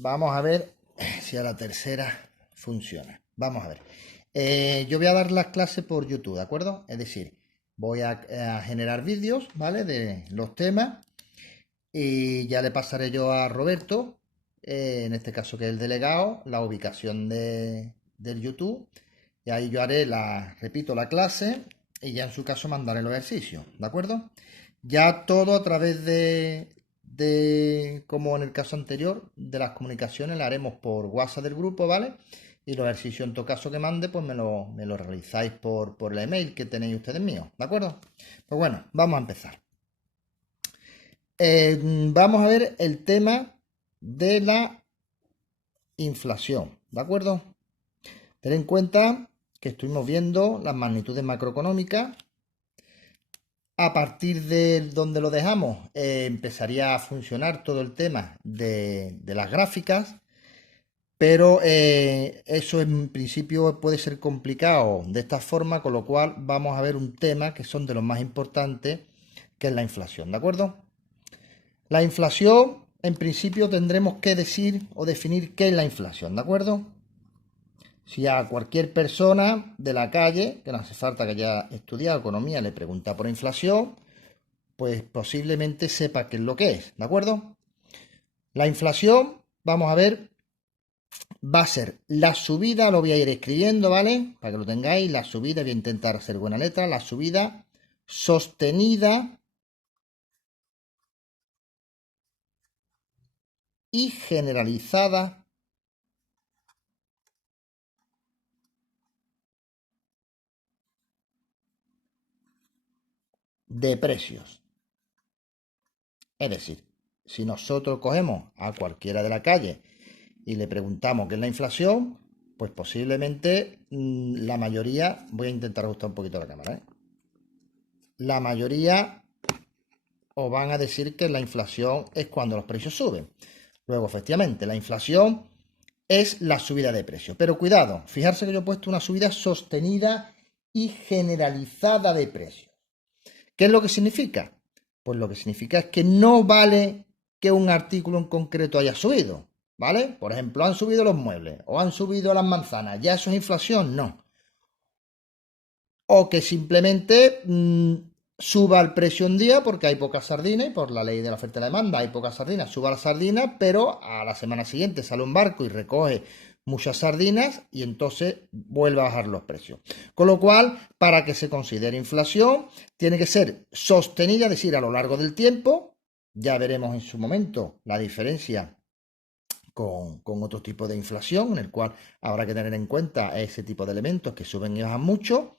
Vamos a ver si a la tercera funciona. Vamos a ver. Yo voy a dar las clases por YouTube, ¿de acuerdo? Es decir, voy a generar vídeos, ¿vale? De los temas y ya le pasaré yo a Roberto, en este caso que es el delegado, la ubicación del YouTube. Y ahí yo haré repito la clase y ya en su caso mandaré los ejercicios, ¿de acuerdo? Ya todo a través como en el caso anterior, de las comunicaciones la haremos por WhatsApp del grupo, ¿vale? Y los ejercicios en todo caso que mande, pues me lo realizáis por el email que tenéis ustedes mío, ¿de acuerdo? Pues bueno, vamos a empezar. Vamos a ver el tema de la inflación, ¿de acuerdo? Ten en cuenta que estuvimos viendo las magnitudes macroeconómicas. A partir de donde lo dejamos, empezaría a funcionar todo el tema de las gráficas, pero eso en principio puede ser complicado de esta forma, con lo cual vamos a ver un tema que son de los más importantes, que es la inflación, ¿de acuerdo? La inflación, en principio tendremos que decir o definir qué es la inflación, ¿de acuerdo? Si a cualquier persona de la calle, que no hace falta que haya estudiado economía, le pregunta por inflación, pues posiblemente sepa qué es lo que es, ¿de acuerdo? La inflación, vamos a ver, va a ser la subida, lo voy a ir escribiendo, ¿vale? Para que lo tengáis, la subida, voy a intentar hacer buena letra, la subida sostenida y generalizada de precios. Es decir, si nosotros cogemos a cualquiera de la calle y le preguntamos qué es la inflación, pues posiblemente la mayoría, voy a intentar ajustar un poquito la cámara, ¿eh? La mayoría os van a decir que la inflación es cuando los precios suben. Luego, efectivamente, la inflación es la subida de precios. Pero cuidado, fijarse que yo he puesto una subida sostenida y generalizada de precios. ¿Qué es lo que significa? Pues lo que significa es que no vale que un artículo en concreto haya subido, ¿vale? Por ejemplo, han subido los muebles o han subido las manzanas. ¿Ya eso es inflación? No. O que simplemente suba el precio un día porque hay pocas sardinas y por la ley de la oferta y la demanda hay pocas sardinas, suba la sardina, pero a la semana siguiente sale un barco y recoge muchas sardinas y entonces vuelve a bajar los precios. Con lo cual, para que se considere inflación, tiene que ser sostenida, es decir, a lo largo del tiempo. Ya veremos en su momento la diferencia con otro tipo de inflación, en el cual habrá que tener en cuenta ese tipo de elementos que suben y bajan mucho.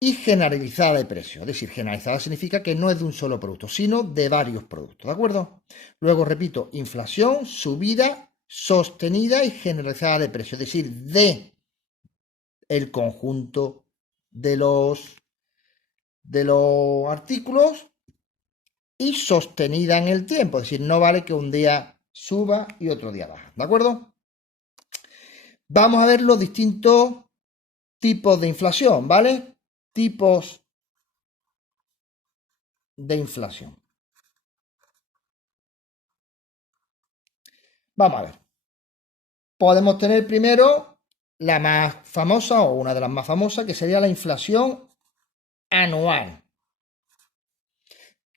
Y generalizada de precio. Es decir, generalizada significa que no es de un solo producto, sino de varios productos, ¿de acuerdo? Luego, repito, inflación, subida sostenida y generalizada de precio, es decir, de el conjunto de los artículos y sostenida en el tiempo, es decir, no vale que un día suba y otro día baja, ¿de acuerdo? Vamos a ver los distintos tipos de inflación, ¿vale? Tipos de inflación. Vamos a ver. Podemos tener primero la más famosa o una de las más famosas, que sería la inflación anual.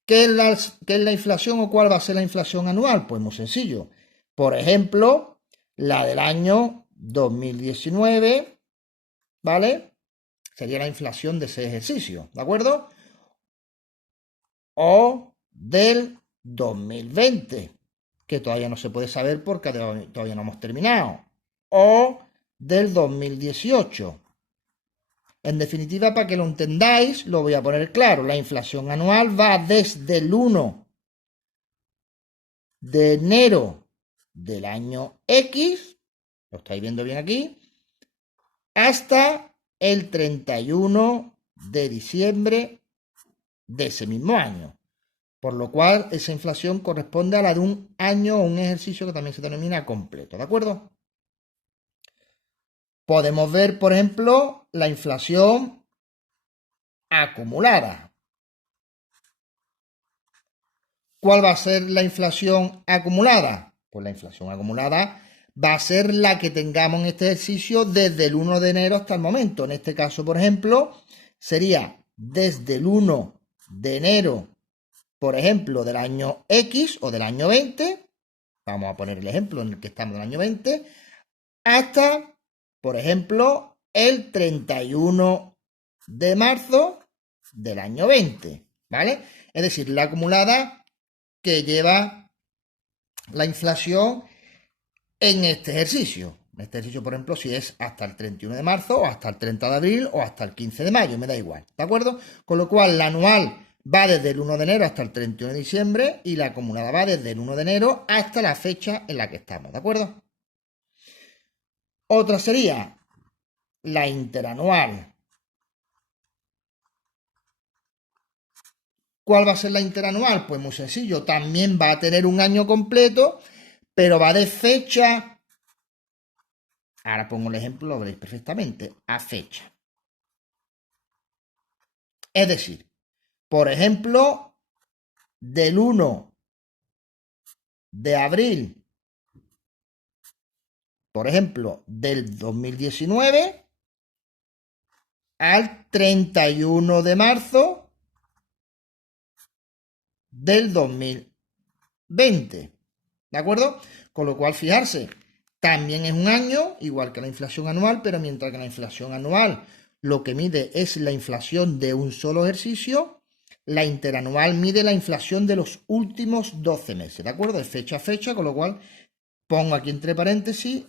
¿Qué es la inflación o cuál va a ser la inflación anual? Pues muy sencillo. Por ejemplo, la del año 2019, ¿vale? Sería la inflación de ese ejercicio, ¿de acuerdo? O del 2020, que todavía no se puede saber porque todavía no hemos terminado. O del 2018. En definitiva, para que lo entendáis, lo voy a poner claro. La inflación anual va desde el 1 de enero del año X, lo estáis viendo bien aquí, hasta el 31 de diciembre de ese mismo año. Por lo cual, esa inflación corresponde a la de un año o un ejercicio que también se denomina completo, ¿de acuerdo? Podemos ver, por ejemplo, la inflación acumulada. ¿Cuál va a ser la inflación acumulada? Pues la inflación acumulada va a ser la que tengamos en este ejercicio desde el 1 de enero hasta el momento. En este caso, por ejemplo, sería desde el 1 de enero, por ejemplo, del año X o del año 20, vamos a poner el ejemplo en el que estamos del año 20, hasta, por ejemplo, el 31 de marzo del año 20, ¿vale? Es decir, la acumulada que lleva la inflación en este ejercicio. En este ejercicio, por ejemplo, si es hasta el 31 de marzo, o hasta el 30 de abril, o hasta el 15 de mayo, me da igual, ¿de acuerdo? Con lo cual, la anual va desde el 1 de enero hasta el 31 de diciembre y la acumulada va desde el 1 de enero hasta la fecha en la que estamos, ¿de acuerdo? Otra sería la interanual. ¿Cuál va a ser la interanual? Pues muy sencillo, también va a tener un año completo, pero va de fecha. Ahora pongo el ejemplo, lo veréis perfectamente, a fecha. Es decir, por ejemplo, del 1 de abril, por ejemplo, del 2019 al 31 de marzo del 2020. ¿De acuerdo? Con lo cual, fijarse, también es un año, igual que la inflación anual, pero mientras que la inflación anual lo que mide es la inflación de un solo ejercicio, la interanual mide la inflación de los últimos 12 meses, ¿de acuerdo? De fecha a fecha, con lo cual pongo aquí entre paréntesis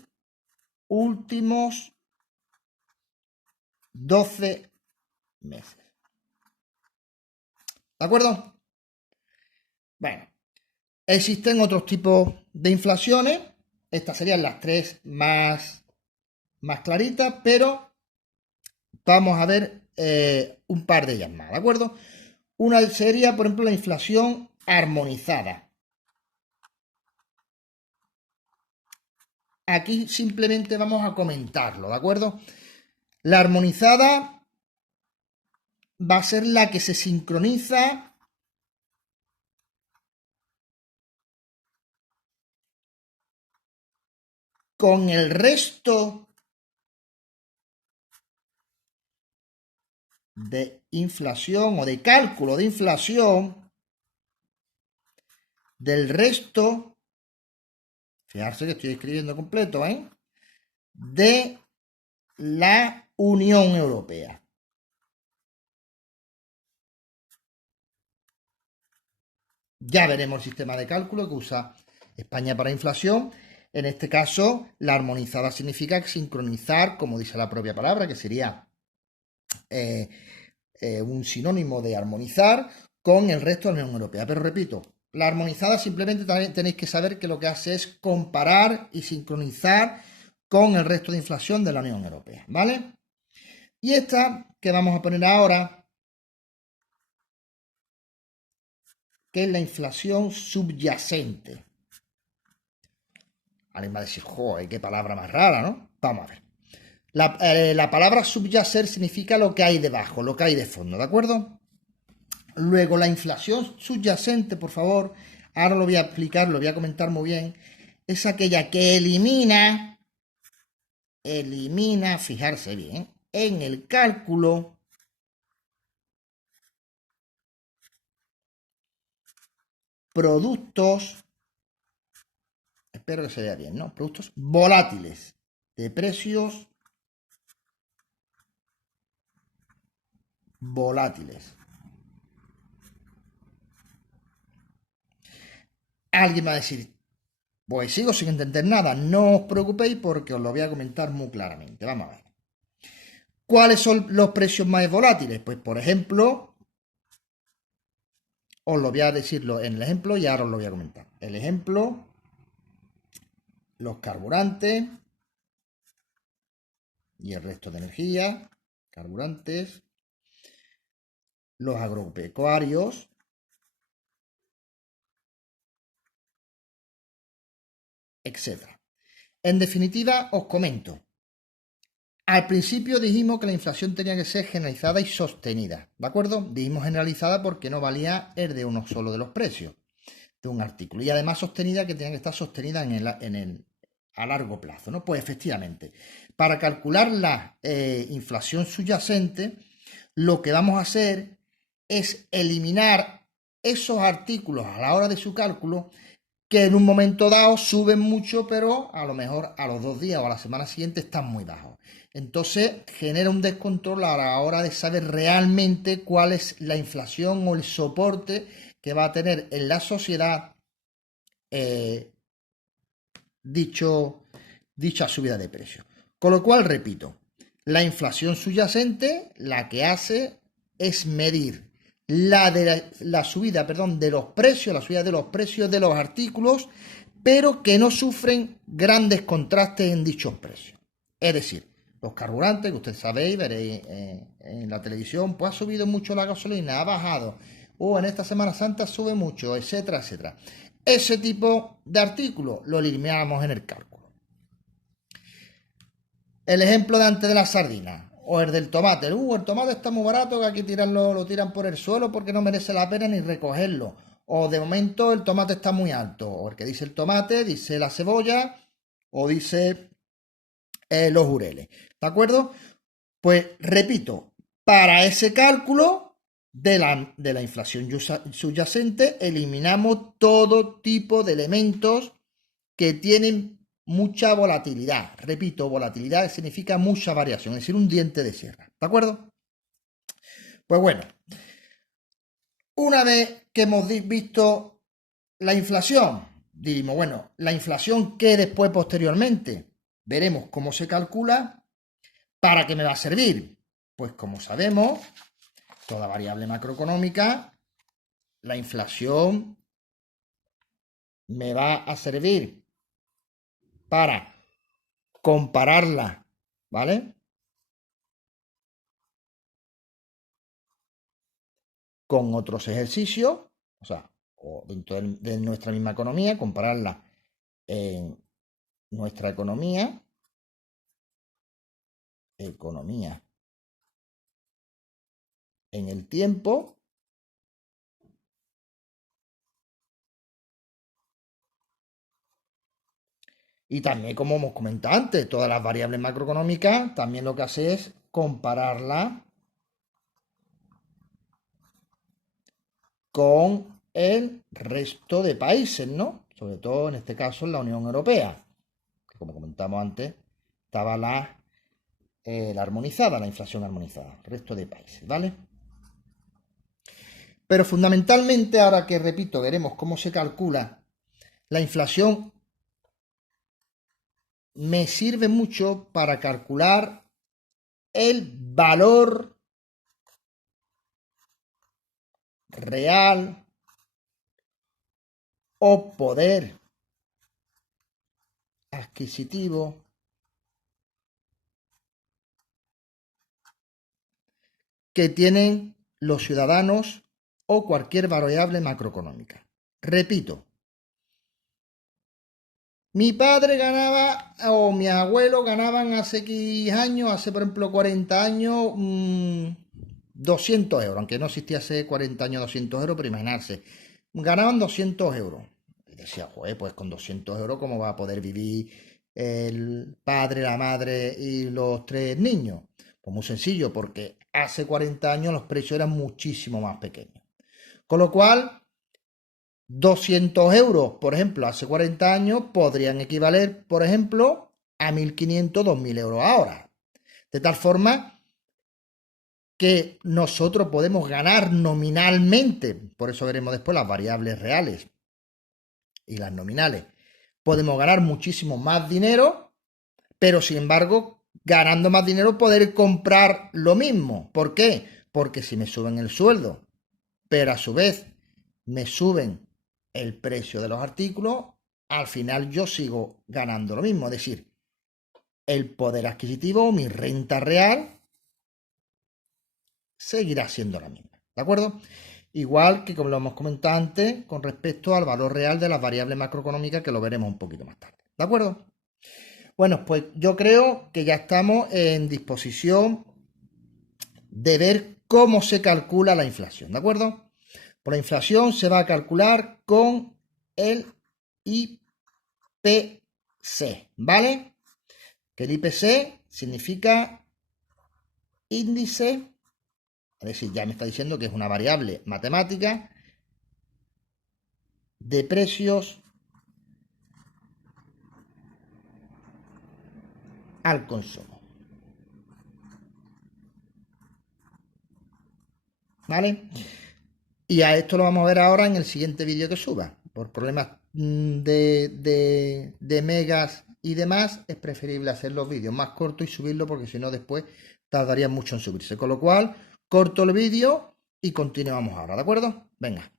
últimos 12 meses. ¿De acuerdo? Bueno, existen otros tipos de inflaciones. Estas serían las tres más claritas, pero vamos a ver un par de ellas más, ¿de acuerdo? Una sería, por ejemplo, la inflación armonizada. Aquí simplemente vamos a comentarlo, ¿de acuerdo? La armonizada va a ser la que se sincroniza con el resto de inflación o de cálculo de inflación del resto, fijarse que estoy escribiendo completo, de la Unión Europea. Ya veremos el sistema de cálculo que usa España para inflación. En este caso, la armonizada significa sincronizar, como dice la propia palabra, que sería un sinónimo de armonizar con el resto de la Unión Europea. Pero repito, la armonizada simplemente tenéis que saber que lo que hace es comparar y sincronizar con el resto de inflación de la Unión Europea, ¿vale? Y esta que vamos a poner ahora, que es la inflación subyacente. Alguien va a decir, joder, qué palabra más rara, ¿no? Vamos a ver. La palabra subyacer significa lo que hay debajo, lo que hay de fondo, ¿de acuerdo? Luego, la inflación subyacente, por favor, ahora lo voy a explicar, lo voy a comentar muy bien, es aquella que elimina, fijarse bien, en el cálculo productos, espero que se vea bien, ¿no? Productos volátiles, de precios volátiles. Alguien va a decir, pues sigo sin entender nada, no os preocupéis porque os lo voy a comentar muy claramente. Vamos a ver. ¿Cuáles son los precios más volátiles? Pues, por ejemplo, os lo voy a decirlo en el ejemplo y ahora os lo voy a comentar. El ejemplo, los carburantes y el resto de energía, carburantes, los agropecuarios, etc. En definitiva, os comento. Al principio dijimos que la inflación tenía que ser generalizada y sostenida, ¿de acuerdo? Dijimos generalizada porque no valía el de uno solo de los precios. de un artículo. Y además sostenida, que tiene que estar sostenida a largo plazo, ¿no? Pues efectivamente, para calcular la inflación subyacente, lo que vamos a hacer es eliminar esos artículos a la hora de su cálculo que en un momento dado suben mucho, pero a lo mejor a los 2 días o a la semana siguiente están muy bajos. Entonces genera un descontrol a la hora de saber realmente cuál es la inflación o el soporte que va a tener en la sociedad dicha subida de precios. Con lo cual, repito, la inflación subyacente la que hace es medir la subida de los precios, la subida de los precios de los artículos, pero que no sufren grandes contrastes en dichos precios. Es decir, los carburantes, que ustedes sabéis, veréis en la televisión, pues ha subido mucho la gasolina, ha bajado, o en esta Semana Santa sube mucho, etcétera, etcétera. Ese tipo de artículos lo eliminamos en el cálculo. El ejemplo de antes de la sardina o el del tomate. El tomate está muy barato, que aquí lo tiran por el suelo porque no merece la pena ni recogerlo. O de momento el tomate está muy alto. O el que dice el tomate, dice la cebolla o dice los jureles. ¿De acuerdo? Pues repito, para ese cálculo de la inflación subyacente eliminamos todo tipo de elementos que tienen mucha volatilidad. Repito, volatilidad significa mucha variación, es decir, un diente de sierra. ¿De acuerdo? Pues bueno, una vez que hemos visto la inflación, diríamos, bueno, la inflación que después posteriormente veremos cómo se calcula. ¿Para qué me va a servir? Pues como sabemos, toda variable macroeconómica, la inflación me va a servir para compararla, ¿vale? Con otros ejercicios, o sea, o dentro de nuestra misma economía, compararla en nuestra economía en el tiempo, y también, como hemos comentado antes, todas las variables macroeconómicas, también lo que hace es compararla con el resto de países, ¿no? Sobre todo en este caso en la Unión Europea, que como comentamos antes, estaba la armonizada, la inflación armonizada, el resto de países, ¿vale? Pero fundamentalmente, ahora que repito, veremos cómo se calcula la inflación, me sirve mucho para calcular el valor real o poder adquisitivo que tienen los ciudadanos o cualquier variable macroeconómica. Repito, mi padre ganaba o mi abuelo ganaban hace X años, hace por ejemplo 40 años, 200 euros, aunque no existía hace 40 años 200 euros, pero imaginarse, ganaban 200 euros. Y decía, joder, pues con 200 euros, ¿cómo va a poder vivir el padre, la madre y los 3 niños? Pues muy sencillo, porque hace 40 años los precios eran muchísimo más pequeños. Con lo cual, 200 euros, por ejemplo, hace 40 años podrían equivaler, por ejemplo, a 1.500, 2.000 euros ahora. De tal forma que nosotros podemos ganar nominalmente, por eso veremos después las variables reales y las nominales, podemos ganar muchísimo más dinero, pero sin embargo, ganando más dinero poder comprar lo mismo. ¿Por qué? Porque si me suben el sueldo, pero a su vez me suben el precio de los artículos, al final yo sigo ganando lo mismo. Es decir, el poder adquisitivo, mi renta real, seguirá siendo la misma. ¿De acuerdo? Igual que como lo hemos comentado antes, con respecto al valor real de las variables macroeconómicas, que lo veremos un poquito más tarde. ¿De acuerdo? Bueno, pues yo creo que ya estamos en disposición de ver cómo se calcula la inflación. ¿De acuerdo? Por la inflación se va a calcular con el IPC, ¿vale? Que el IPC significa índice, es decir, ya me está diciendo que es una variable matemática de precios al consumo. ¿Vale? Y a esto lo vamos a ver ahora en el siguiente vídeo que suba. Por problemas de megas y demás, es preferible hacer los vídeos más cortos y subirlo porque si no después tardaría mucho en subirse. Con lo cual, corto el vídeo y continuamos ahora, ¿de acuerdo? Venga.